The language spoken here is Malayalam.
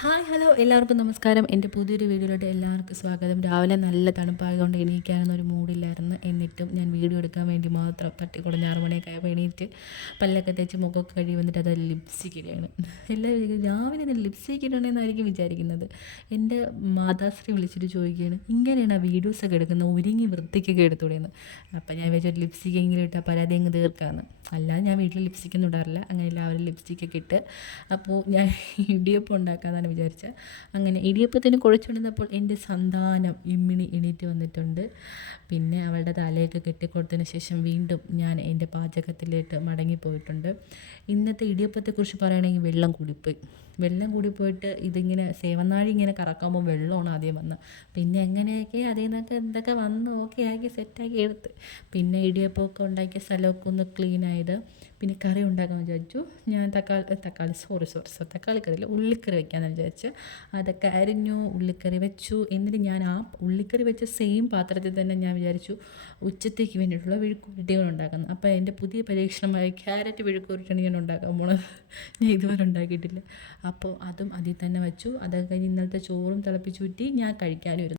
ഹായ് ഹലോ എല്ലാവർക്കും നമസ്കാരം. എൻ്റെ പുതിയൊരു വീഡിയോയിലോട്ട് എല്ലാവർക്കും സ്വാഗതം. രാവിലെ നല്ല തണുപ്പായതുകൊണ്ട് എണീക്കാനൊന്നും ഒരു മൂഡില്ലായിരുന്നു. എന്നിട്ടും ഞാൻ വീഡിയോ എടുക്കാൻ വേണ്ടി മാത്രം തട്ടിക്കുടഞ്ഞ് 6 മണിയൊക്കെ ആയപ്പോൾ എണീറ്റ് പല്ലൊക്കെ തേച്ച് മുഖമൊക്കെ കഴുകി വന്നിട്ട് അത് ലിപ്സ്റ്റിക് ഇടുകയാണ്. എല്ലാവരും രാവിലെ തന്നെ ലിപ്സ്റ്റിക് ഇടണമെന്നായിരിക്കും വിചാരിക്കുന്നത്. എൻ്റെ മാതാശ്രീ വിളിച്ചിട്ട് ചോദിക്കുകയാണ്, ഇങ്ങനെയാണ് വീഡിയോസൊക്കെ എടുക്കുന്നത്, ഒരുങ്ങി വൃത്തിക്കൊക്കെ എടുത്തുകൂടെയെന്ന്. അപ്പോൾ ഞാൻ വിചാരിച്ചു ലിപ്സ്റ്റിക് എങ്കിലും ഇട്ടാൽ പരാതി അങ്ങ് തീർക്കാമെന്ന്. അല്ലാതെ ഞാൻ വീട്ടിൽ ലിപ്സ്റ്റിക്കൊന്നും ഇടാറില്ല. അങ്ങനെ എല്ലാവരും ലിപ്സ്റ്റിക്കൊക്കെ ഇട്ട് അപ്പോൾ ഞാൻ ഇടിയപ്പം ഉണ്ടാക്കാമെന്നാണ് വിചാരിച്ചത്. അങ്ങനെ ഇടിയപ്പത്തിന് കുഴച്ചുകൊണ്ടിരുന്നപ്പോൾ എൻ്റെ സന്താനം ഇമ്മിണി എണീറ്റ് വന്നിട്ടുണ്ട്. പിന്നെ അവളുടെ തലയൊക്കെ കെട്ടിക്കൊടുത്തതിന് ശേഷം വീണ്ടും ഞാൻ എൻ്റെ പാചകത്തിലേക്ക് മടങ്ങിപ്പോയിട്ടുണ്ട്. ഇന്നത്തെ ഇടിയപ്പത്തെക്കുറിച്ച് പറയുകയാണെങ്കിൽ വെള്ളം കൂടിപ്പോയിട്ട് ഇതിങ്ങനെ സേവനാഴി ഇങ്ങനെ കറക്കുമ്പോൾ വെള്ളമാണ് ആദ്യം വന്നത്. പിന്നെ എങ്ങനെയൊക്കെ അതിൽ നിന്നൊക്കെ എന്തൊക്കെ വന്ന് ഓക്കെ ആക്കി സെറ്റാക്കി എടുത്ത്. പിന്നെ ഇടിയപ്പമൊക്കെ ഉണ്ടാക്കിയ സ്ഥലമൊക്കെ ഒന്ന് ക്ലീനായത്. പിന്നെ കറി ഉണ്ടാക്കാൻ വിചാരിച്ചു. ഞാൻ തക്കാളിക്കറിയില്ല, ഉള്ളിക്കറി വെക്കാമെന്ന് വിചാരിച്ച് അതൊക്കെ അരിഞ്ഞു, ഉള്ളിക്കറി വെച്ചു. എന്നിട്ട് ഞാൻ ആ ഉള്ളിക്കറി വെച്ച സെയിം പാത്രത്തിൽ തന്നെ ഞാൻ വിചാരിച്ചു ഉച്ചത്തേക്ക് വേണ്ടിയിട്ടുള്ള വിഴുക്കുവരട്ടികൾ ഉണ്ടാക്കുന്നത്. അപ്പോൾ എൻ്റെ പുതിയ പരീക്ഷണമായ ക്യാരറ്റ് വിഴുക്കുവരട്ടിയാണ് ഞാൻ ഉണ്ടാക്കാൻ പോണത്. ഞാൻ ഇതുവരെ ഉണ്ടാക്കിയിട്ടില്ല. അപ്പോൾ അതും അതിൽ തന്നെ വെച്ചു. അതൊക്കെ കഴിഞ്ഞ് ഇന്നലത്തെ ചോറും തിളപ്പിച്ചൂറ്റി ഞാൻ കഴിക്കാനും ഇരുന്നു.